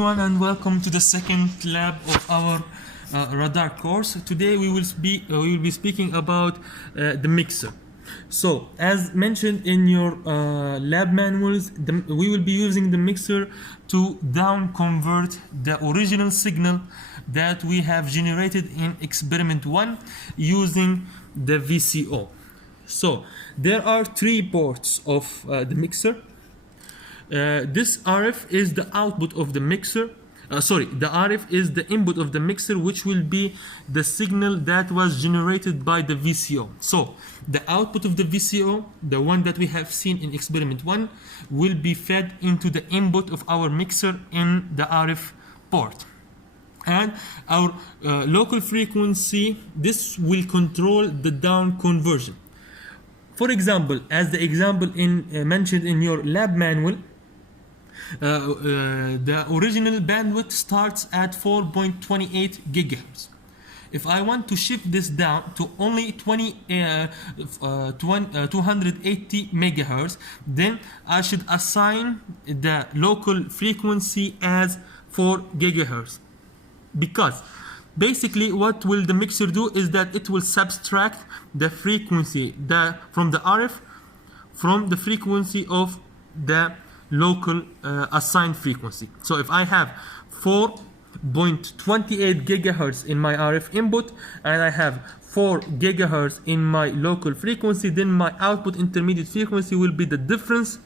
everyone, and welcome to the second lab of our radar course. Today we will be speaking about the mixer. So, as mentioned in your lab manuals, we will be using the mixer to down convert the original signal that we have generated in experiment 1 using the VCO. So, there are 3 ports of the mixer. This RF is the output of the mixer. The RF is the input of the mixer, which will be the signal that was generated by the VCO. So the output of the VCO, the one that we have seen in experiment 1, will be fed into the input of our mixer in the RF port. And our local frequency, this will control the down conversion. For example, as the example mentioned in your lab manual, the original bandwidth starts at 4.28 gigahertz. If I want to shift this down to only 280 megahertz, then I should assign the local frequency as 4 gigahertz. Because basically what will the mixer do is that it will subtract the frequency from the RF from the frequency of the local assigned frequency. So if I have 4.28 gigahertz in my RF input and I have 4 gigahertz in my local frequency, then my output intermediate frequency will be the difference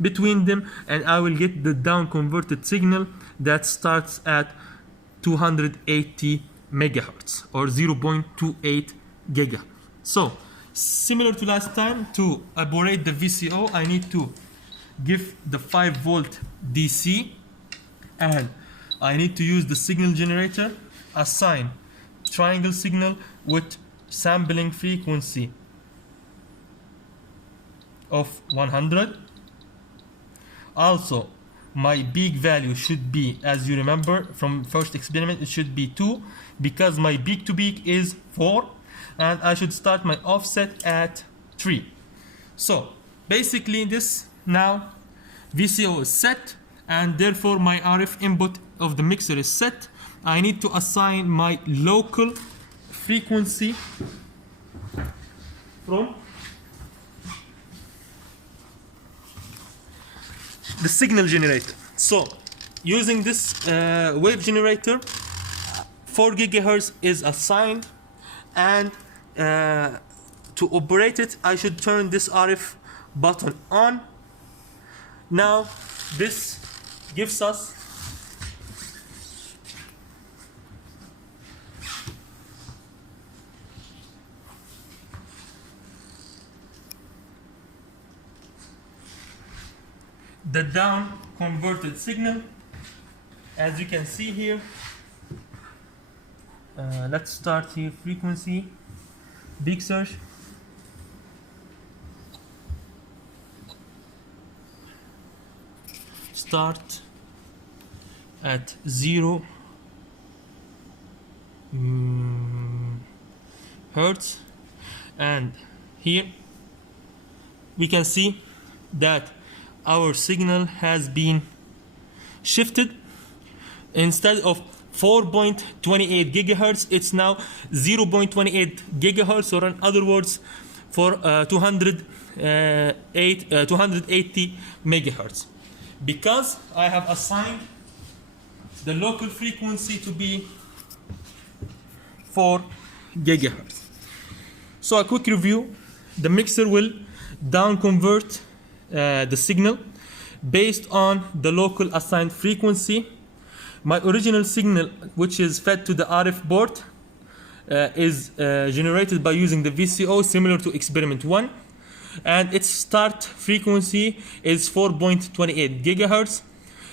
between them, and I will get the down converted signal that starts at 280 megahertz or 0.28 gigahertz. So similar to last time, to operate the VCO, I need to give the 5 volt DC, and I need to use the signal generator, assign triangle signal with sampling frequency of 100. Also, my peak value should be, as you remember from first experiment, it should be 2 because my peak to peak is 4, and I should start my offset at 3. So basically this now VCO is set, and therefore my RF input of the mixer is set. I need to assign my local frequency from the signal generator. So using this wave generator, 4 gigahertz is assigned, and to operate it I should turn this RF button on. Now this gives us the down converted signal, as you can see here. Let's start here, frequency, big search. Start at 0 hertz, and here we can see that our signal has been shifted. Instead of 4.28 gigahertz, it's now 0.28 gigahertz, or in other words, for 280 megahertz. Because I have assigned the local frequency to be 4 gigahertz. So a quick review: the mixer will down convert the signal based on the local assigned frequency. My original signal, which is fed to the RF board, is generated by using the VCO, similar to experiment 1. And its start frequency is 4.28 gigahertz,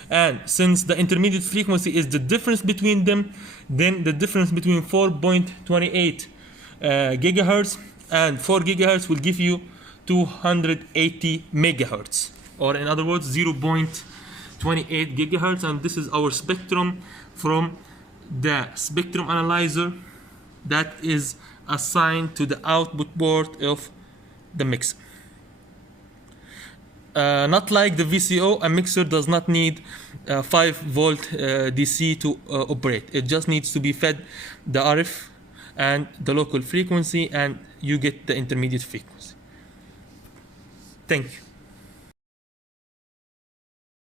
and since the intermediate frequency is the difference between them, then the difference between 4.28 gigahertz and 4 gigahertz will give you 280 megahertz, or in other words 0.28 gigahertz. And this is our spectrum from the spectrum analyzer that is assigned to the output port of the mixer. not like the VCO, a mixer does not need 5 volt DC to operate. It just needs to be fed the RF and the local frequency, and you get the intermediate frequency. Thank you.